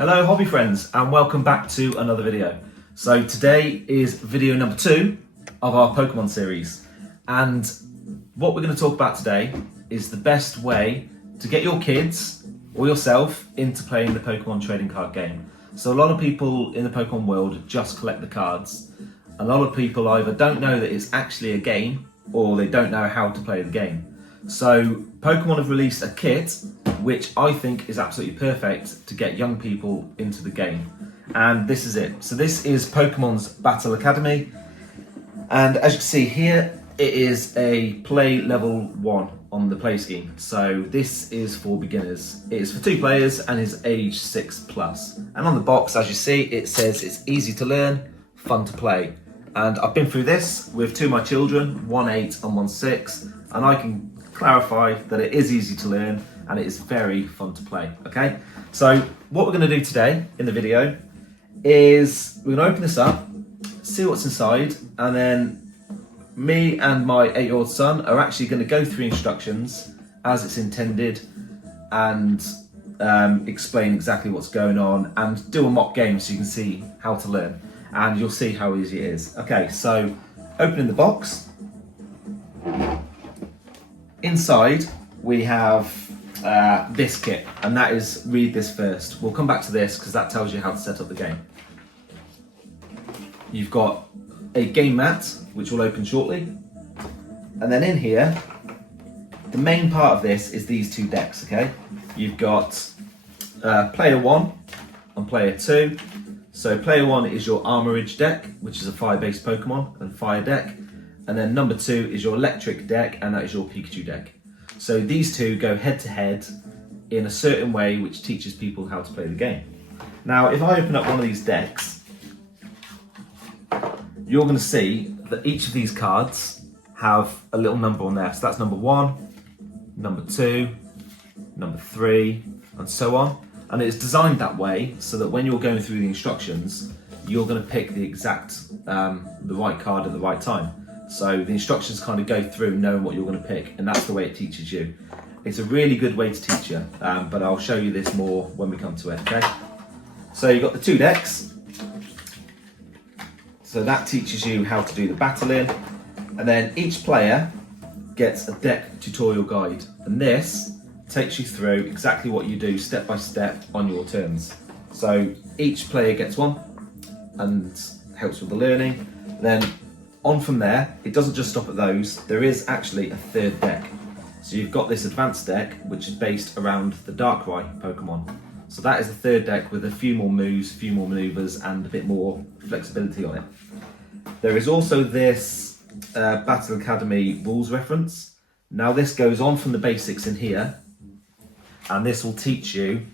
Hello hobby friends and welcome back to another video. So today is video number 2 of our Pokemon series, and what we're going to talk about today is the best way to get your kids or yourself into playing the Pokemon trading card game. So a lot of people in the Pokemon world just collect the cards. A lot of people either don't know that it's actually a game or they don't know how to play the game. So Pokemon have released a kit which I think is absolutely perfect to get young people into the game, and this is it. So this is Pokemon's Battle Academy, and as you can see here, it is a play level 1 on the play scheme. So this is for beginners. It is for 2 players and is age 6+. And on the box, as you see, it says it's easy to learn, fun to play. And I've been through this with 2 of my children, one 8 and one 6, and I can clarify that it is easy to learn and it is very fun to play. Okay, so what we're going to do today in the video is we're going to open this up, see what's inside, and then me and my 8-year-old son are actually going to go through instructions as it's intended and explain exactly what's going on and do a mock game so you can see how to learn, and you'll see how easy it is. Okay, so opening the box. Inside we have this kit, and that is, read this first. We'll come back to this because that tells you how to set up the game. You've got a game mat which will open shortly, and then in here the main part of this is these 2 decks. Okay, you've got player 1 and player 2. So player 1 is your Armorage deck, which is a fire-based Pokemon and fire deck, and then number 2 is your electric deck, and that is your Pikachu deck. So these 2 go head to head in a certain way which teaches people how to play the game. Now if I open up one of these decks, you're going to see that each of these cards have a little number on there. So that's number 1, number 2, number 3, and so on. And it's designed that way so that when you're going through the instructions, you're going to pick the exact, the right card at the right time. So the instructions kind of go through knowing what you're going to pick, and that's the way it teaches you. It's a really good way to teach you, but I'll show you this more when we come to it, okay? So you've got the 2 decks. So that teaches you how to do the battling, and then each player gets a deck tutorial guide, and this takes you through exactly what you do step by step on your turns. So each player gets one and helps with the learning. Then on from there, it doesn't just stop at those, there is actually a 3rd deck. So you've got this advanced deck which is based around the Darkrai Pokemon. So that is the 3rd deck with a few more moves, a few more maneuvers, and a bit more flexibility on it. There is also this Battle Academy rules reference. Now this goes on from the basics in here, and this will teach you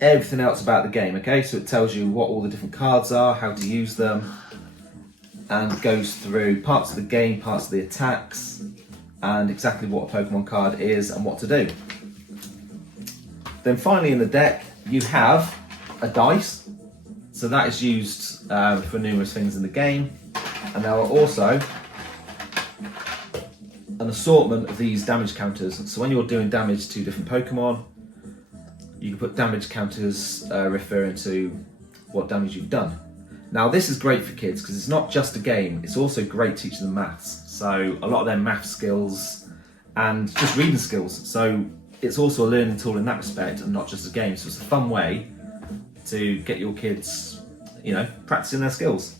everything else about the game, okay? So it tells you what all the different cards are, how to use them, and goes through parts of the game, parts of the attacks, and exactly what a Pokemon card is and what to do. Then finally in the deck, you have a dice. So that is used for numerous things in the game. And there are also an assortment of these damage counters. So when you're doing damage to different Pokemon, you can put damage counters referring to what damage you've done. Now this is great for kids because it's not just a game, it's also great teaching them maths. So a lot of their math skills and just reading skills. So it's also a learning tool in that respect and not just a game. So it's a fun way to get your kids, you know, practicing their skills.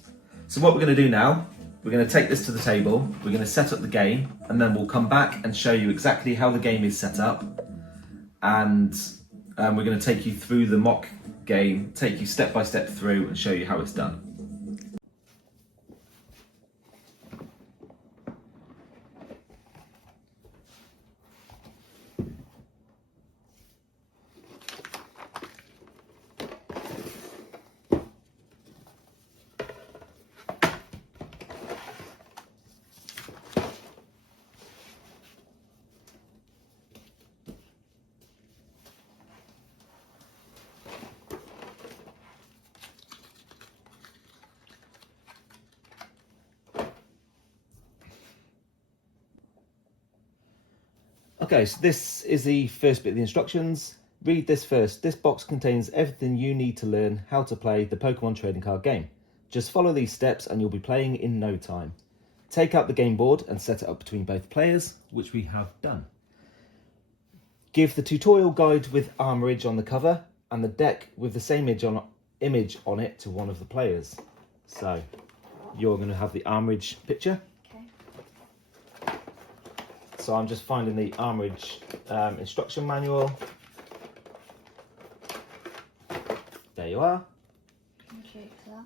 So what we're going to do now, we're going to take this to the table, we're going to set up the game, and then we'll come back and show you exactly how the game is set up, and we're going to take you through the mock game, take you step by step through and show you how it's done. Okay, so this is the first bit of the instructions. Read this first. This box contains everything you need to learn how to play the Pokemon trading card game. Just follow these steps and you'll be playing in no time. Take out the game board and set it up between both players, which we have done. Give the tutorial guide with Armorage on the cover and the deck with the same image on it to one of the players. So you're going to have the Armorage picture. Okay. So I'm just finding the Armorage instruction manual. There you are. Thank you for that.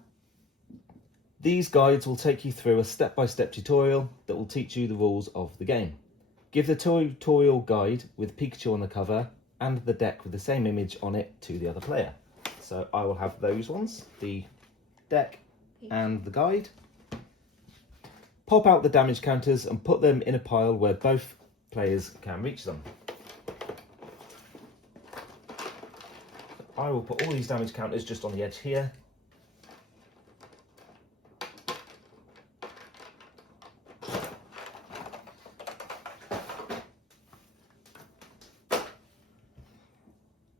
These guides will take you through a step-by-step tutorial that will teach you the rules of the game. Give the tutorial guide with Pikachu on the cover and the deck with the same image on it to the other player. So I will have those ones, the deck and the guide. Pop out the damage counters and put them in a pile where both players can reach them. I will put all these damage counters just on the edge here.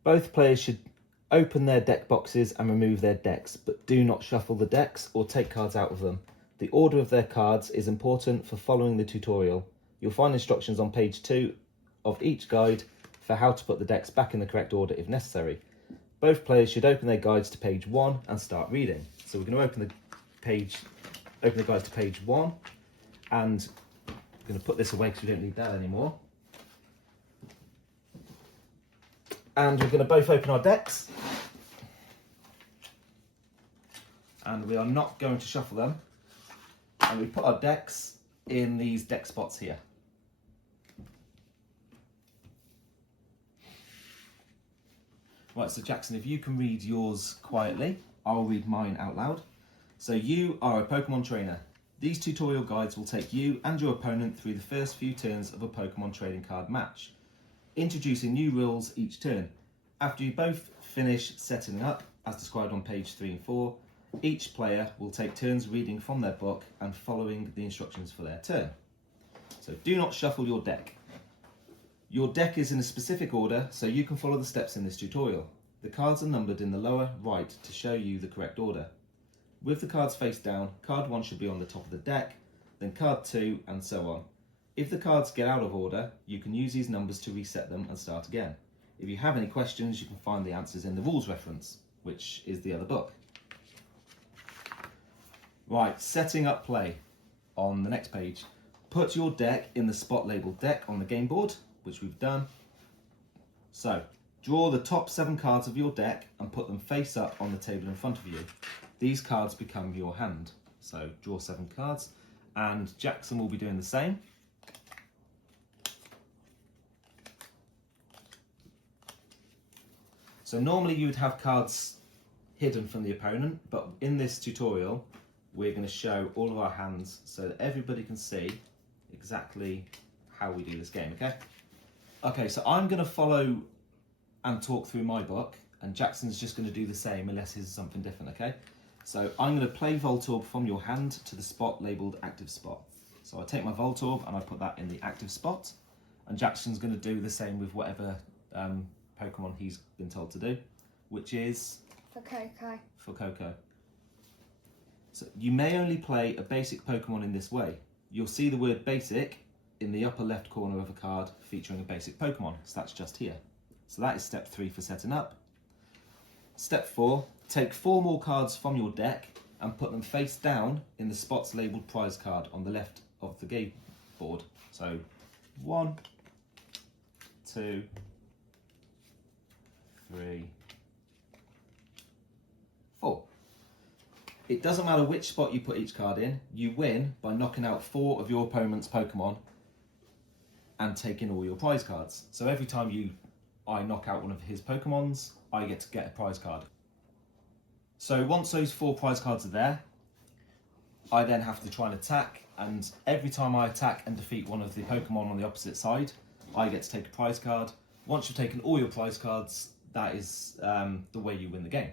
Both players should open their deck boxes and remove their decks, but do not shuffle the decks or take cards out of them. The order of their cards is important for following the tutorial. You'll find instructions on page 2 of each guide for how to put the decks back in the correct order if necessary. Both players should open their guides to page 1 and start reading. So we're going to open the guide to page 1, and I'm going to put this away because we don't need that anymore. And we're going to both open our decks. And we are not going to shuffle them. And we put our decks in these deck spots here. Right, so Jackson, if you can read yours quietly, I'll read mine out loud. So you are a Pokemon trainer. These tutorial guides will take you and your opponent through the first few turns of a Pokemon trading card match, introducing new rules each turn. After you both finish setting up, as described on page 3 and 4, each player will take turns reading from their book and following the instructions for their turn. So do not shuffle your deck. Your deck is in a specific order, so you can follow the steps in this tutorial. The cards are numbered in the lower right to show you the correct order. With the cards face down, card 1 should be on the top of the deck, then card 2, and so on. If the cards get out of order, you can use these numbers to reset them and start again. If you have any questions, you can find the answers in the rules reference, which is the other book. Right, setting up play on the next page. Put your deck in the spot labelled deck on the game board, which we've done. So, draw the top 7 cards of your deck and put them face up on the table in front of you. These cards become your hand. So, draw 7 cards, and Jackson will be doing the same. So normally you would have cards hidden from the opponent, but in this tutorial, we're going to show all of our hands so that everybody can see exactly how we do this game, okay? Okay, so I'm going to follow and talk through my book, and Jackson's just going to do the same unless his is something different, okay? So I'm going to play Voltorb from your hand to the spot labelled active spot. So I take my Voltorb and I put that in the active spot, and Jackson's going to do the same with whatever Pokemon he's been told to do, which is For Coco. for Coco. So you may only play a basic Pokemon in this way. You'll see the word basic in the upper left corner of a card featuring a basic Pokemon, so that's just here. So that is step 3 for setting up. Step 4, take 4 more cards from your deck and put them face down in the spots labelled prize card on the left of the game board. So 1, 2, 3, 4. It doesn't matter which spot you put each card in, you win by knocking out 4 of your opponent's Pokemon and taking all your prize cards. So every time I knock out one of his Pokemons, I get to get a prize card. So once those 4 prize cards are there, I then have to try and attack, and every time I attack and defeat one of the Pokemon on the opposite side, I get to take a prize card. Once you've taken all your prize cards, that is the way you win the game.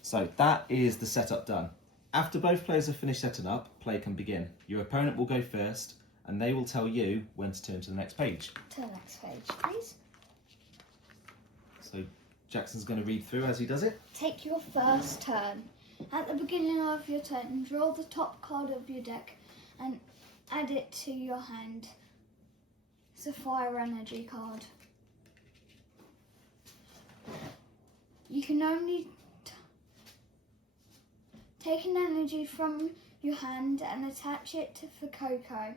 So that is the setup done. After both players have finished setting up, play can begin. Your opponent will go first, and they will tell you when to turn to the next page. To the next page, please. So Jackson's going to read through as he does it. Take your first turn. At the beginning of your turn, draw the top card of your deck and add it to your hand. It's a fire energy card. You can only take an energy from your hand and attach it to Fuecoco.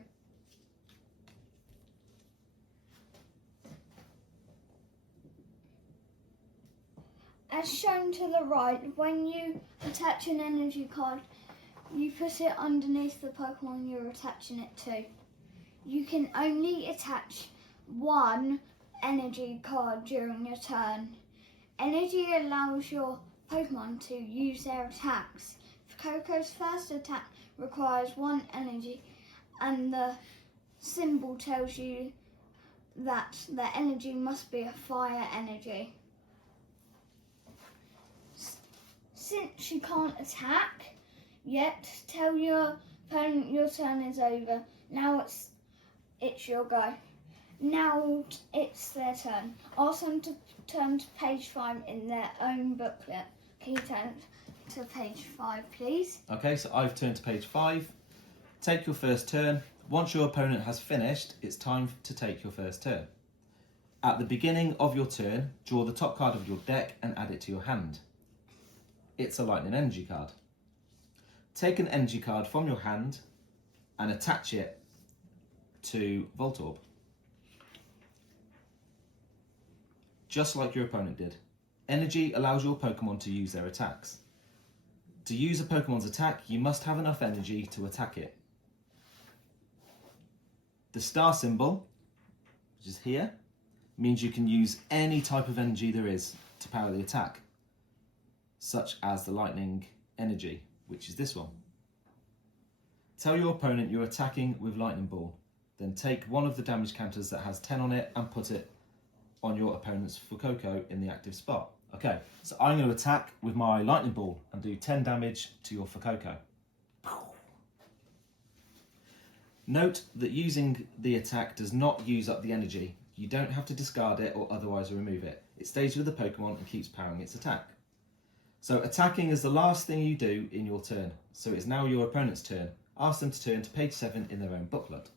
As shown to the right, when you attach an energy card, you put it underneath the Pokemon you're attaching it to. You can only attach one energy card during your turn. Energy allows your Pokemon to use their attacks. Fuecoco's first attack requires one energy, and the symbol tells you that the energy must be a fire energy. Since you can't attack yet, tell your opponent your turn is over. Now it's your go. Now it's their turn. Ask them to turn to page 5 in their own booklet. Can you turn to page 5, please? Okay, so I've turned to page 5. Take your first turn. Once your opponent has finished, it's time to take your first turn. At the beginning of your turn, draw the top card of your deck and add it to your hand. It's a lightning energy card. Take an energy card from your hand and attach it to Voltorb. Just like your opponent did. Energy allows your Pokemon to use their attacks. To use a Pokemon's attack, you must have enough energy to attack it. The star symbol, which is here, means you can use any type of energy there is to power the attack, such as the lightning energy, which is this one. Tell your opponent you're attacking with Lightning Ball. Then take one of the damage counters that has 10 on it and put it on your opponent's Fuecoco in the active spot. Okay, so I'm going to attack with my Lightning Ball and do 10 damage to your Fuecoco. Note that using the attack does not use up the energy. You don't have to discard it or otherwise remove it. It stays with the Pokemon and keeps powering its attack. So attacking is the last thing you do in your turn. So it's now your opponent's turn. Ask them to turn to page 7 in their own booklet.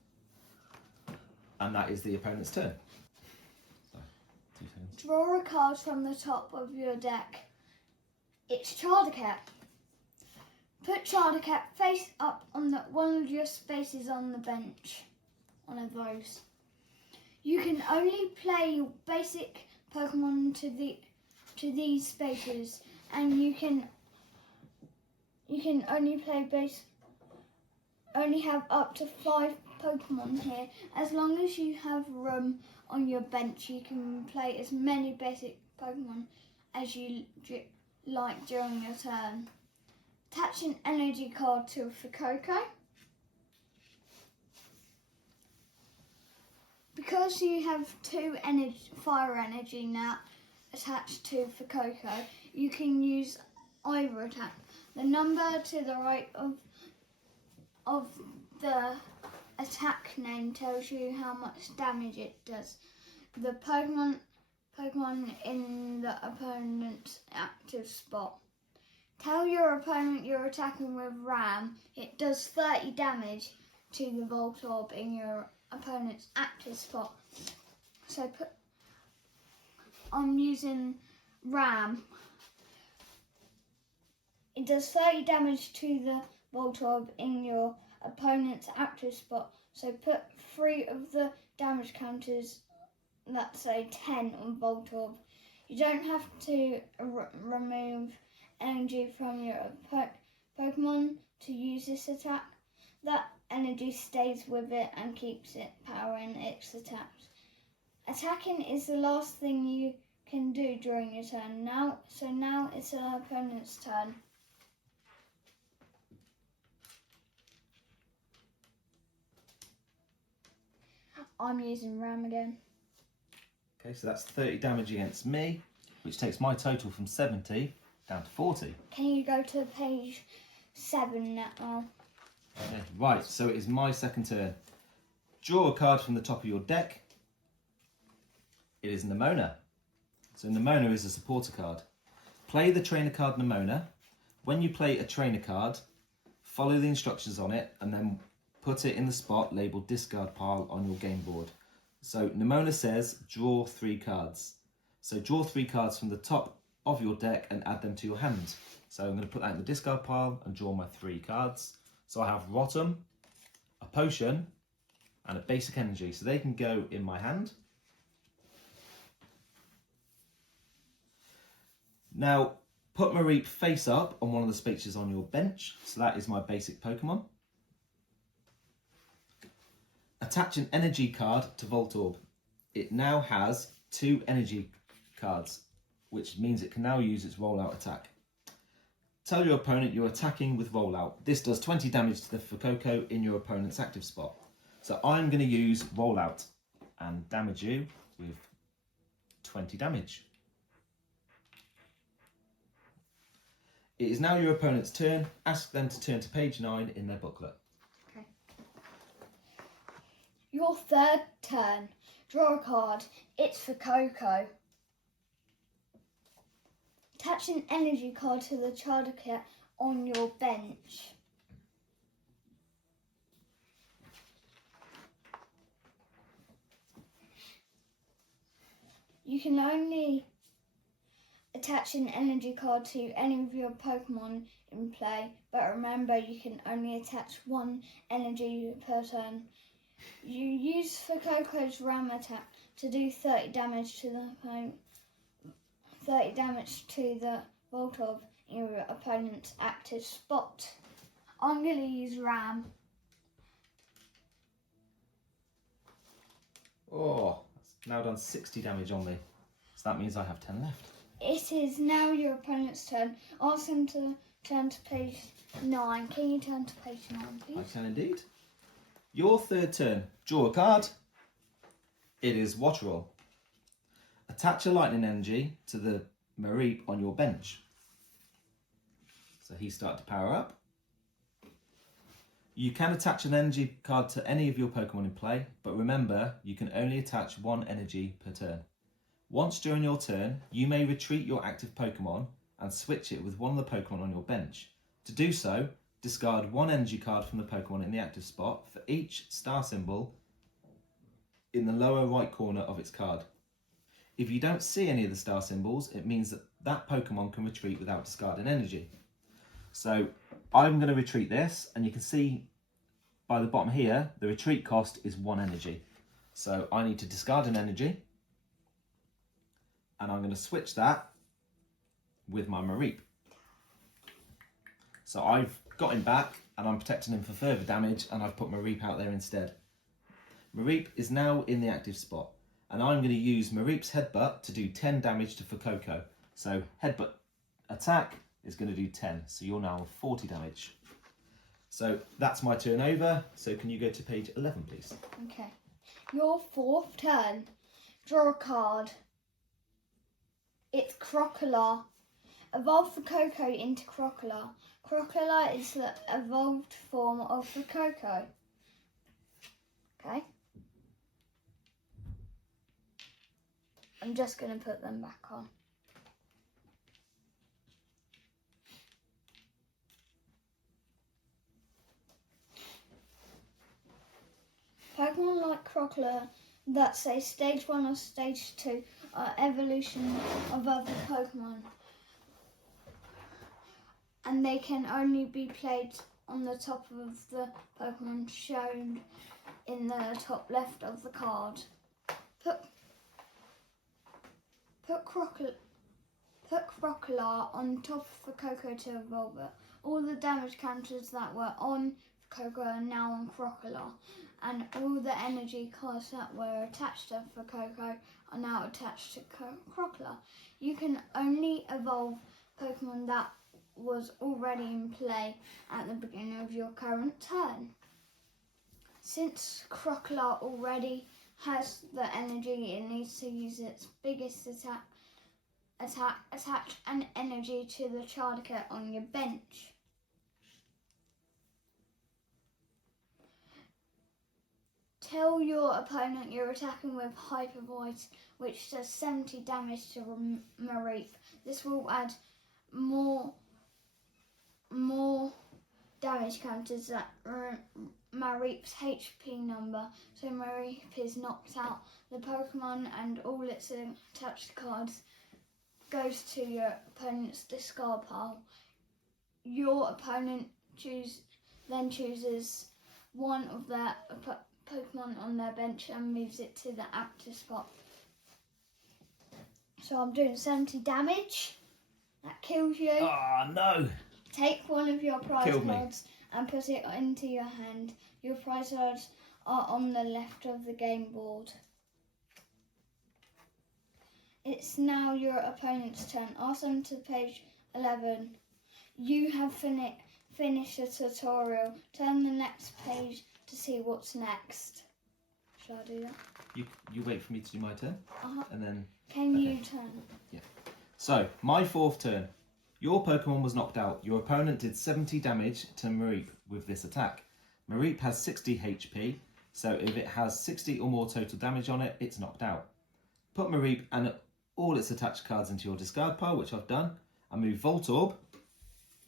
And that is the opponent's turn. So, 2 turns. Draw a card from the top of your deck. It's Chardecat. Put Chardecat face up on one of your spaces on the bench. One of those. You can only play basic Pokemon to these spaces, and you can only have up to 5 Pokemon here. As long as you have room on your bench, you can play as many basic Pokemon as you like during your turn. Attach an energy card to Fuecoco. Because you have 2 fire energy now attached to Fuecoco, you can use either attack. The number to the right of the attack name tells you how much damage it does. The Pokemon in the opponent's active spot. Tell your opponent you're attacking with Ram. It does 30 damage to the Voltorb in your opponent's active spot. So I'm using Ram. It does 30 damage to the Voltorb in your opponent's active spot. So put 3 of the damage counters, let's say 10 on Voltorb. You don't have to remove energy from your Pokemon to use this attack. That energy stays with it and keeps it powering its attacks. Attacking is the last thing you can do during your turn. Now it's the opponent's turn. I'm using Ram again. Okay, so that's 30 damage against me, which takes my total from 70 down to 40. Can you go to page 7 now? Okay, right, so it is my second turn. Draw a card from the top of your deck. It is Nemona. So Nemona is a supporter card. Play the trainer card Nemona. When you play a trainer card, follow the instructions on it and then put it in the spot labelled discard pile on your game board. So Nemona says draw 3 cards. So draw 3 cards from the top of your deck and add them to your hand. So I'm going to put that in the discard pile and draw my 3 cards. So I have Rotom, a Potion, and a Basic Energy. So they can go in my hand. Now, put Mareep face up on one of the spaces on your bench. So that is my basic Pokemon. Attach an energy card to Voltorb. It now has 2 energy cards, which means it can now use its rollout attack. Tell your opponent you're attacking with rollout. This does 20 damage to the Fuecoco in your opponent's active spot. So I'm going to use rollout and damage you with 20 damage. It is now your opponent's turn. Ask them to turn to page 9 in their booklet. Okay. Your third turn. Draw a card. It's for Coco. Attach an energy card to the Charter kit on your bench. You can only attach an energy card to any of your Pokemon in play, but remember you can only attach 1 energy per turn. You use Fuecoco's Ram attack to do 30 damage to the opponent. 30 damage to the Voltorb in your opponent's active spot. I'm going to use Ram. Oh, that's now done 60 damage on me. So that means I have 10 left. It is now your opponent's turn. Ask him to turn to page 9. Can you turn to page 9, please? I can indeed. Your third turn. Draw a card. It is Waterall. Attach a lightning energy to the Mareep on your bench. So he started to power up. You can attach an energy card to any of your Pokemon in play, but remember you can only attach 1 energy per turn. Once during your turn, you may retreat your active Pokemon and switch it with one of the Pokemon on your bench. To do so, discard 1 energy card from the Pokemon in the active spot for each star symbol in the lower right corner of its card. If you don't see any of the star symbols, it means that that Pokemon can retreat without discarding energy. So I'm going to retreat this, and you can see by the bottom here, the retreat cost is 1 energy. So I need to discard an energy, and I'm going to switch that with my Mareep. So I've got him back, and I'm protecting him for further damage, and I've put Mareep out there instead. Mareep is now in the active spot, and I'm going to use Mareep's Headbutt to do 10 damage to Fuecoco. So Headbutt attack is going to do 10, so you're now 40 damage. So that's my turn over, so can you go to page 11, please? Okay. Your fourth turn. Draw a card. It's Crocodile. Evolve Fuecoco into Crocodile. Crocodile is the evolved form of Fuecoco. Okay. I'm just going to put them back on. Pokemon like Crocodile that say Stage 1 or Stage 2 are evolution of other Pokemon. And they can only be played on the top of the Pokemon shown in the top left of the card. Put Crocodile on top of Fuecoco to evolve it. All the damage counters that were on Fuecoco are now on Crocodile, and all the energy cards that were attached to Fuecoco are now attached to Crocodile. You can only evolve Pokemon that was already in play at the beginning of your current turn. Since Crocodile already has the energy, it needs to use its biggest attach an energy to the Charter kit on your bench. kill your opponent you're attacking with Hyper Voice, which does 70 damage to Mareep. This will add more damage counters that Mareep's HP number, so Mareep is knocked out. The Pokemon and all its attached cards goes to your opponent's discard pile. Your opponent then chooses one of their Pokemon on their bench and moves it to the active spot. So I'm doing 70 damage. That kills you. Oh no! Take one of your prize Killed me. cards and put it into your hand. Your prize cards are on the left of the game board. It's now your opponent's turn. Ask them to page 11. You have finished the tutorial. Turn the next page to see what's next. Shall I do that? You wait for me to do my turn, and then. Can you turn? Yeah. So my 4th turn. Your Pokemon was knocked out. Your opponent did 70 damage to Mareep with this attack. Mareep has 60 HP, so if it has 60 or more total damage on it, it's knocked out. Put Mareep and all its attached cards into your discard pile, which I've done, and move Voltorb,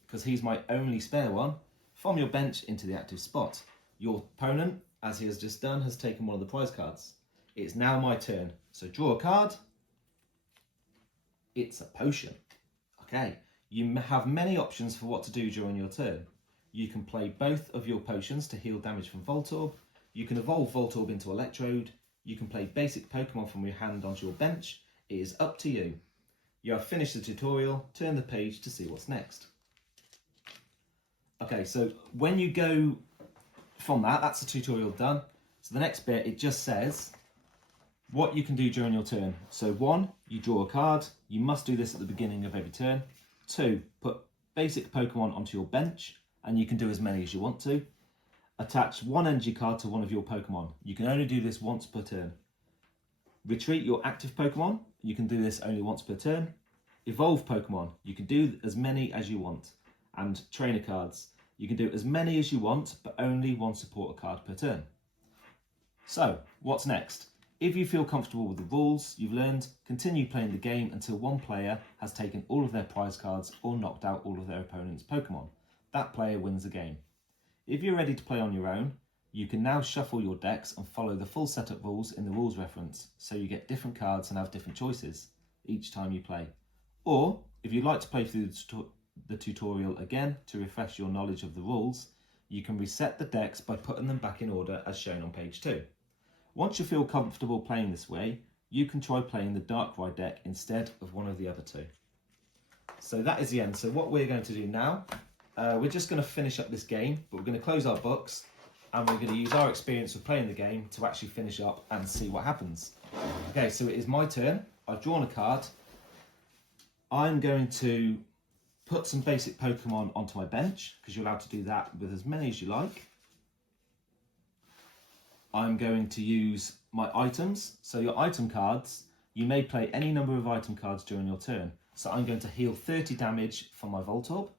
because he's my only spare one, from your bench into the active spot. Your opponent, as he has just done, has taken one of the prize cards. It's now my turn, so draw a card. It's a potion. Okay, you have many options for what to do during your turn. You can play both of your potions to heal damage from Voltorb. You can evolve Voltorb into Electrode. You can play basic Pokemon from your hand onto your bench. It is up to you. You have finished the tutorial. Turn the page to see what's next. Okay, so when you go from that's the tutorial done. So the next bit, it just says what you can do during your turn. So 1, you draw a card. You must do this at the beginning of every turn. 2, put basic Pokemon onto your bench, and you can do as many as you want to. Attach 1 energy card to one of your Pokemon. You can only do this once per turn. Retreat your active Pokemon. You can do this only once per turn. Evolve Pokemon. You can do as many as you want. And trainer cards. You can do as many as you want, but only one supporter card per turn. So, what's next? If you feel comfortable with the rules you've learned, continue playing the game until one player has taken all of their prize cards or knocked out all of their opponent's Pokemon. That player wins the game. If you're ready to play on your own, you can now shuffle your decks and follow the full setup rules in the rules reference, so you get different cards and have different choices each time you play. Or, if you'd like to play through the tutorial again to refresh your knowledge of the rules, you can reset the decks by putting them back in order as shown on page 2. Once you feel comfortable playing this way, you can try playing the Darkrai deck instead of one of the other 2. So that is the end. So what we're going to do now, we're just going to finish up this game, but we're going to close our books and we're going to use our experience of playing the game to actually finish up and see what happens. Okay, so it is my turn. I've drawn a card. I'm going to put some basic Pokemon onto my bench, because you're allowed to do that with as many as you like. I'm going to use my items. So your item cards, you may play any number of item cards during your turn. So I'm going to heal 30 damage from my Voltorb.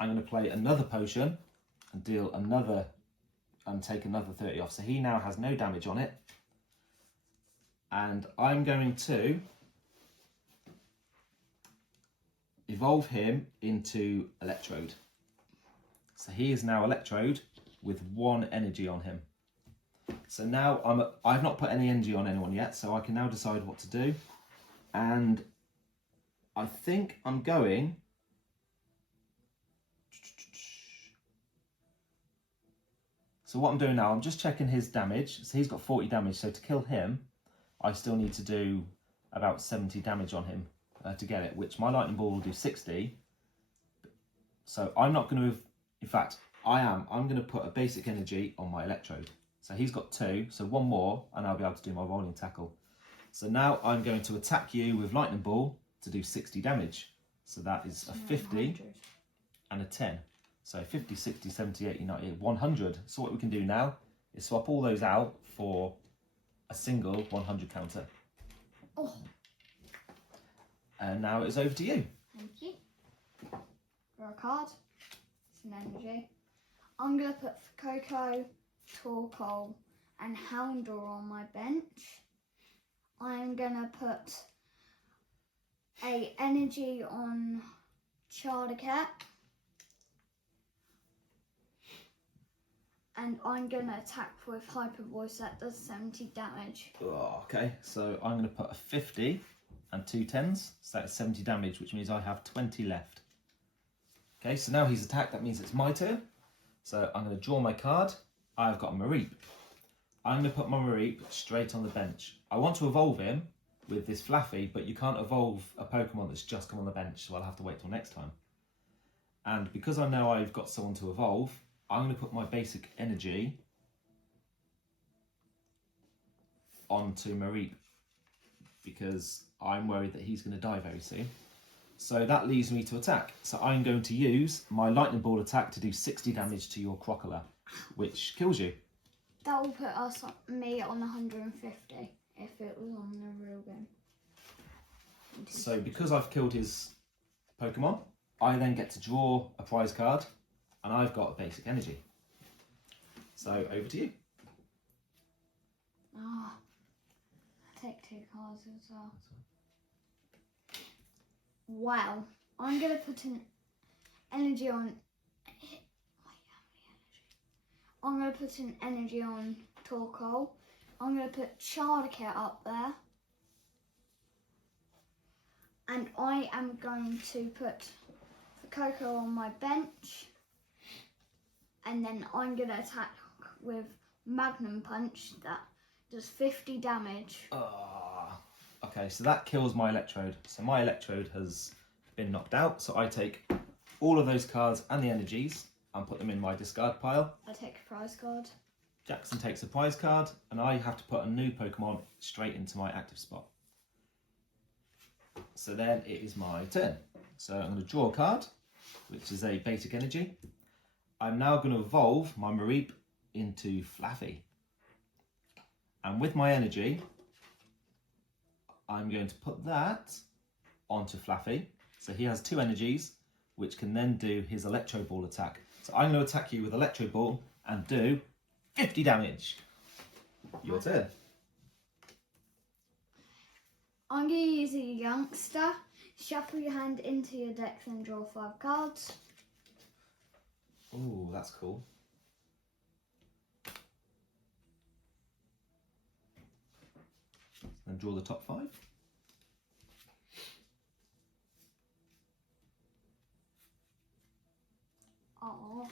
I'm going to play another potion and deal another and take another 30 off. So he now has no damage on it. And I'm going to evolve him into Electrode. So he is now Electrode with 1 energy on him. So now I've not put any energy on anyone yet, so I can now decide what to do. And I think I'm going... So what I'm doing now, I'm just checking his damage. So he's got 40 damage, so to kill him, I still need to do about 70 damage on him to get it, which my Lightning Ball will do 60. So I'm not going to... In fact, I'm going to put a basic energy on my Electrode. So he's got 2, so 1 more, and I'll be able to do my rolling tackle. So now I'm going to attack you with Lightning Ball to do 60 damage. So that is a 50 and a 10. So 50, 60, 70, 80, 90, 100. So what we can do now is swap all those out for a single 100 counter. Oh. And now it's over to you. Thank you. Draw a card. It's an energy. I'm going to put Coco Torkoal and Houndour on my bench. I'm gonna put a energy on Chardicat. And I'm gonna attack with Hyper Voice that does 70 damage. Oh, okay, so I'm going to put a 50 and 2 10s, so that's 70 damage, which means I have 20 left. Okay, so now he's attacked, that means it's my turn. So I'm going to draw my card. I've got a Mareep. I'm going to put my Mareep straight on the bench. I want to evolve him with this Flaffy, but you can't evolve a Pokemon that's just come on the bench, so I'll have to wait till next time. And because I know I've got someone to evolve, I'm going to put my basic energy onto Mareep because I'm worried that he's going to die very soon. So that leaves me to attack. So I'm going to use my Lightning Ball attack to do 60 damage to your Crocodile, which kills you. That will put me on 150 if it was on the real game. So because I've killed his Pokemon, I then get to draw a prize card, and I've got a basic energy. So over to you. Oh, I take 2 cards as well. Wow, I'm gonna put an energy on. I'm gonna put an energy on Torkoal. I'm gonna put Chardicat up there. And I am going to put the Coco on my bench. And then I'm gonna attack with Magnum Punch that does 50 damage. Okay, so that kills my Electrode. So my Electrode has been knocked out. So I take all of those cards and the energies and put them in my discard pile. I take a prize card. Jackson takes a prize card, and I have to put a new Pokemon straight into my active spot. So then it is my turn. So I'm going to draw a card, which is a basic energy. I'm now going to evolve my Mareep into Flaffy. And with my energy, I'm going to put that onto Flaffy. So he has 2 energies, which can then do his Electro Ball attack. So I'm going to attack you with Electro Ball and do 50 damage. Your turn. I'm going to use a Youngster. Shuffle your hand into your deck and draw 5 cards. Ooh, that's cool. And draw the top 5. Oh.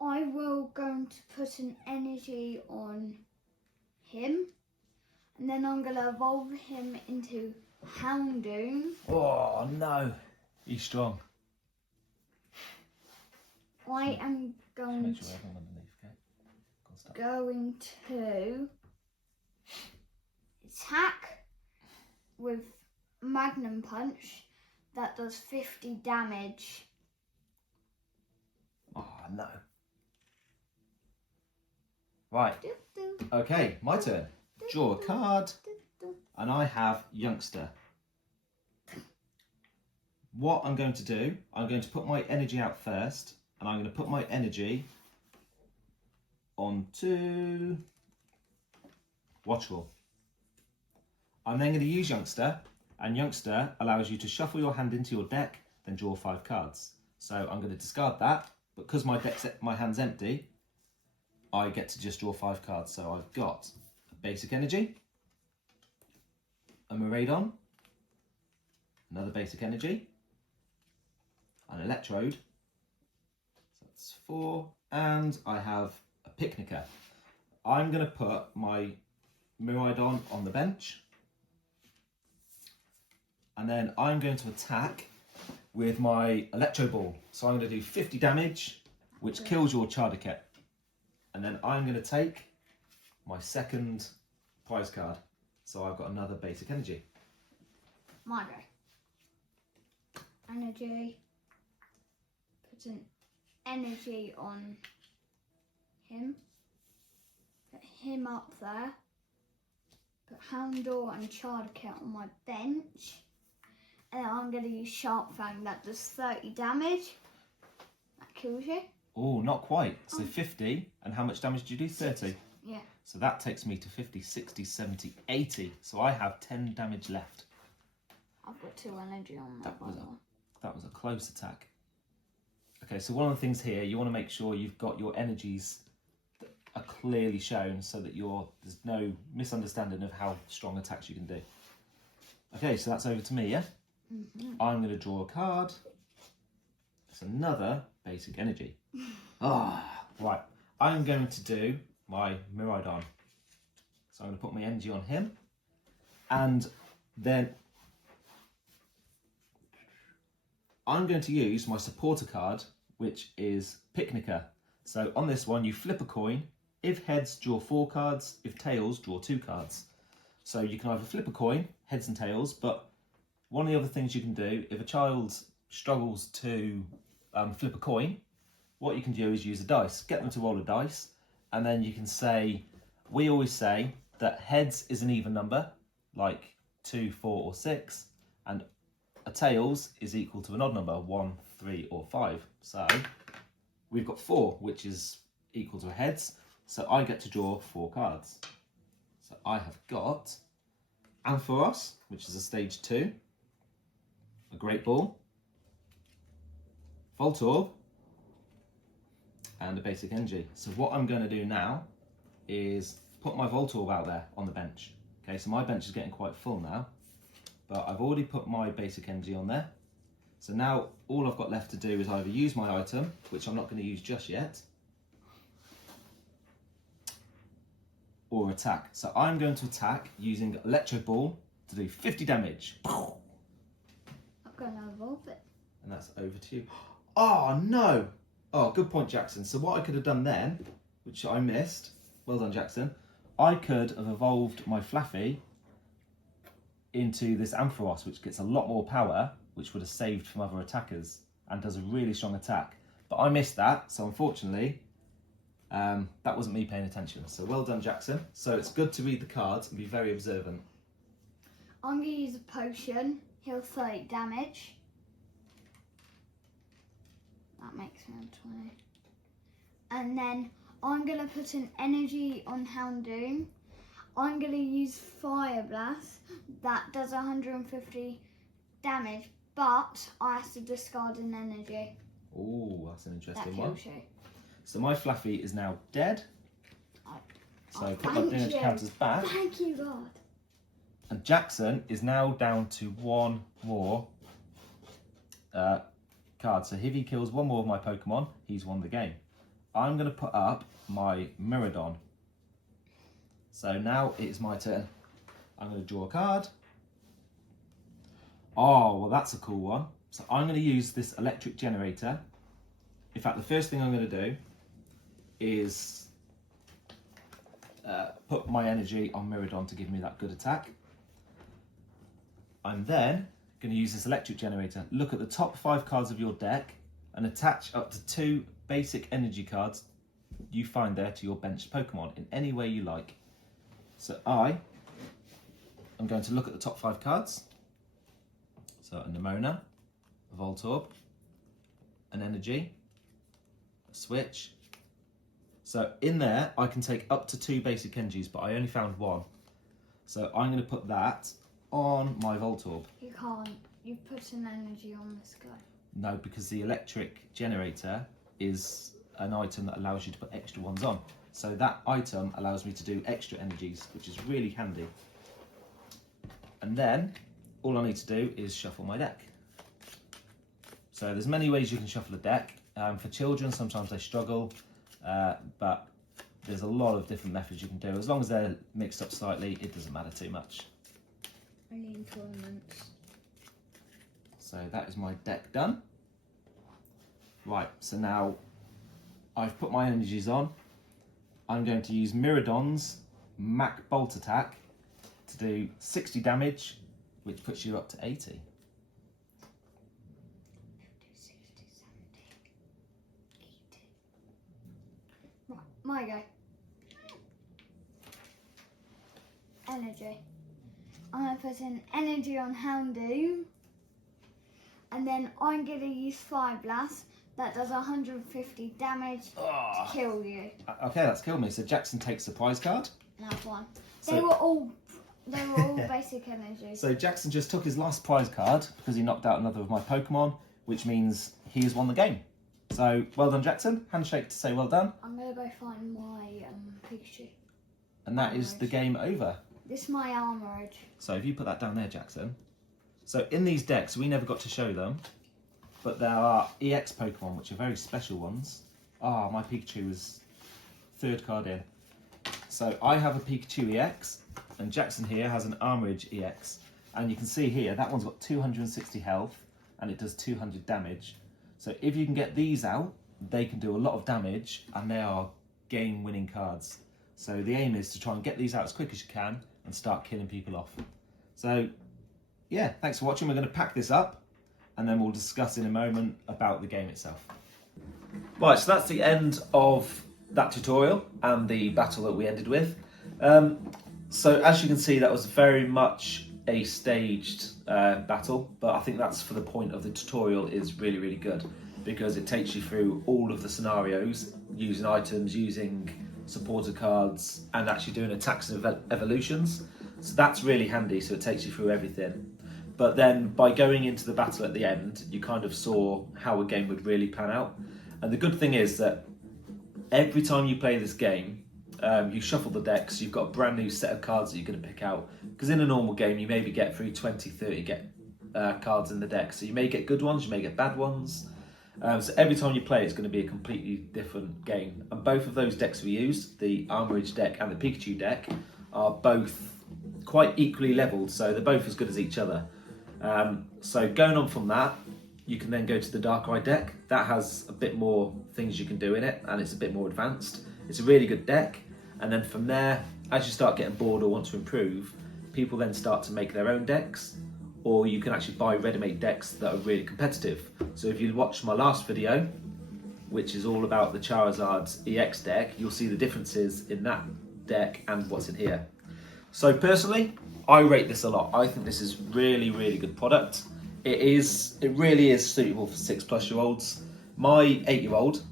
I will going to put an energy on him. And then I'm going to evolve him into Houndoom. Oh no, he's strong. I am going Make sure everyone underneath, okay? going to attack with Magnum Punch that does 50 damage. Oh no. Right, okay, my turn. Draw a card, and I have Youngster. What I'm going to do, I'm going to put my energy out first, and I'm going to put my energy onto Watchful. I'm then going to use Youngster, and Youngster allows you to shuffle your hand into your deck, then draw 5 cards. So I'm going to discard that, but because my hand's empty, I get to just draw 5 cards. So I've got a basic energy, a Miraidon, another basic energy, an Electrode, so that's 4, and I have a Picnicker. I'm going to put my Miraidon on the bench, and then I'm going to attack with my Electro Ball. So I'm going to do 50 damage, which kills your Chardicat. And then I'm going to take my second prize card. So I've got another basic energy. My go. Energy. Put an energy on him. Put him up there. Put Houndour and Chardicat on my bench. And I'm going to use Sharp Fang that does 30 damage. That kills you. Oh, not quite. So 50, and how much damage do you do? 30. Yeah. So that takes me to 50, 60, 70, 80. So I have 10 damage left. I've got 2 energy on that one. That was a close attack. Okay, so one of the things here, you want to make sure you've got your energies that are clearly shown so that there's no misunderstanding of how strong attacks you can do. Okay, so that's over to me, yeah? I'm going to draw a card. It's another basic energy. Right. I'm going to do my Miraidon. So I'm going to put my energy on him. And then I'm going to use my supporter card, which is Picnicker. So on this one, you flip a coin. If heads, draw 4 cards. If tails, draw 2 cards. So you can either flip a coin, heads and tails, but one of the other things you can do, if a child struggles to flip a coin, what you can do is use a dice. Get them to roll a dice, and then you can say, we always say that heads is an even number, like 2, 4 or 6, and a tails is equal to an odd number, 1, 3 or 5. So we've got 4, which is equal to heads, so I get to draw 4 cards. So I have got Ampharos, which is a stage 2, a Great Ball, Voltorb, and a basic energy. So what I'm going to do now is put my Voltorb out there on the bench. Okay, so my bench is getting quite full now, but I've already put my basic energy on there. So now all I've got left to do is either use my item, which I'm not going to use just yet, or attack. So I'm going to attack using Electro Ball to do 50 damage. I'm going to evolve it. And that's over to you. Oh, no. Oh, good point, Jackson. So what I could have done then, which I missed, well done, Jackson, I could have evolved my Flaffy into this Ampharos, which gets a lot more power, which would have saved from other attackers and does a really strong attack. But I missed that, so unfortunately, that wasn't me paying attention. So well done, Jackson. So it's good to read the cards and be very observant. I'm going to use a potion, heal 30 damage. That makes me on 20. And then I'm going to put an energy on Houndoom. I'm going to use Fire Blast. That does 150 damage, but I have to discard an energy. Oh, that's an interesting That one. kills you. So my Flaffy is now dead. So put that thank damage you. counters back. Thank you, God. And Jackson is now down to 1 more card. So if he kills 1 more of my Pokemon, he's won the game. I'm going to put up my Miraidon. So now it's my turn. I'm going to draw a card. Oh, well that's a cool one. So I'm going to use this electric generator. In fact, the first thing I'm going to do is put my energy on Miraidon to give me that good attack. I'm then going to use this electric generator. Look at the top 5 cards of your deck and attach up to 2 basic energy cards you find there to your benched Pokemon in any way you like. So I'm going to look at the top 5 cards. So a Nemona, a Voltorb, an Energy, a Switch. So in there I can take up to 2 basic energies, but I only found 1. So I'm going to put that on my Voltorb. You can't. You've put an energy on this guy. No, because the electric generator is an item that allows you to put extra ones on. So that item allows me to do extra energies, which is really handy. And then all I need to do is shuffle my deck. So there's many ways you can shuffle a deck. For children, sometimes they struggle, but there's a lot of different methods you can do. As long as they're mixed up slightly, it doesn't matter too much. Only in tournaments. So that is my deck done. Right, so now I've put my energies on. I'm going to use Miraidon's Mac Bolt attack to do 60 damage, which puts you up to 80. 50, 60, 70, 80. Right, my go. Energy. I'm going to put an energy on Houndoom. And then I'm going to use Fire Blast that does 150 damage Oh. to kill you. Okay, that's killed me. So Jackson takes the prize card. That's one. So- They were all basic energy. So Jackson just took his last prize card because he knocked out another of my Pokemon, which means he has won the game. So well done, Jackson. Handshake to say well done. I'm gonna go find my Pikachu. And that is the game over. This is my Armorage. So if you put that down there, Jackson. So in these decks, we never got to show them, but there are EX Pokemon, which are very special ones. Ah, my Pikachu was third card in. So I have a Pikachu EX, and Jackson here has an Armorage EX. And you can see here, that one's got 260 health, and it does 200 damage. So if you can get these out, they can do a lot of damage, and they are game-winning cards. So the aim is to try and get these out as quick as you can, and start killing people off. So yeah, thanks for watching. We're going to pack this up and then we'll discuss in a moment about the game itself. Right, so that's the end of that tutorial and the battle that we ended with. So as you can see, that was very much a staged battle, but I think that's for the point of the tutorial is really, really good because it takes you through all of the scenarios, using items, using supporter cards, and actually doing attacks and evolutions. So that's really handy, so it takes you through everything. But then by going into the battle at the end, you kind of saw how a game would really pan out. And the good thing is that every time you play this game, you shuffle the decks, you've got a brand new set of cards that you're going to pick out. Because in a normal game, you maybe get through 20, 30 cards in the deck. So you may get good ones, you may get bad ones. So every time you play, it's going to be a completely different game. And both of those decks we used, the Armorage deck and the Pikachu deck, are both quite equally leveled. So they're both as good as each other. So going on from that, you can then go to the Darkrai deck. That has a bit more things you can do in it, and it's a bit more advanced. It's a really good deck. And then from there, as you start getting bored or want to improve, people then start to make their own decks, or you can actually buy ready-made decks that are really competitive. So if you watch my last video, which is all about the Charizard's EX deck, you'll see the differences in that deck and what's in here. So personally, I rate this a lot. I think this is really, really good product. It really is suitable for 6+ year olds. My 8-year-old,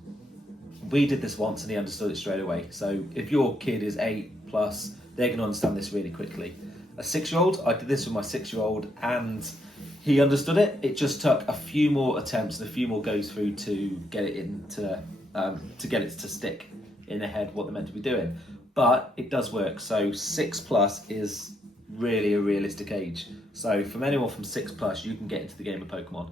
we did this once and he understood it straight away. So if your kid is 8+, they're going to understand this really quickly. A 6-year-old, I did this with my 6-year-old and he understood it. It just took a few more attempts and a few more goes through to get it into to get it to stick in their head what they're meant to be doing. But it does work. So 6+ is really a realistic age. So from anyone from 6+, you can get into the game of Pokemon.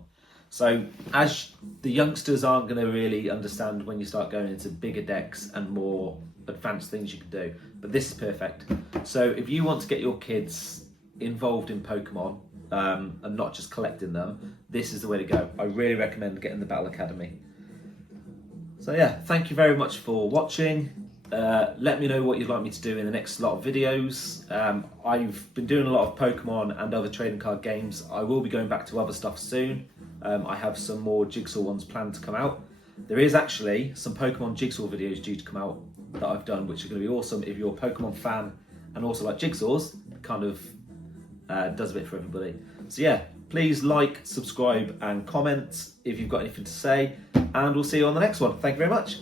So as the youngsters aren't going to really understand when you start going into bigger decks and more advanced things you can do, but this is perfect. So if you want to get your kids involved in Pokemon and not just collecting them, this is the way to go. I really recommend getting the Battle Academy. So yeah, thank you very much for watching. Let me know what you'd like me to do in the next lot of videos. I've been doing a lot of Pokemon and other trading card games. I will be going back to other stuff soon. I have some more Jigsaw ones planned to come out. There is actually some Pokemon Jigsaw videos due to come out that I've done, which are going to be awesome if you're a Pokemon fan and also like Jigsaws. It kind of does a bit for everybody. So yeah, please like, subscribe and comment if you've got anything to say, and we'll see you on the next one. Thank you very much.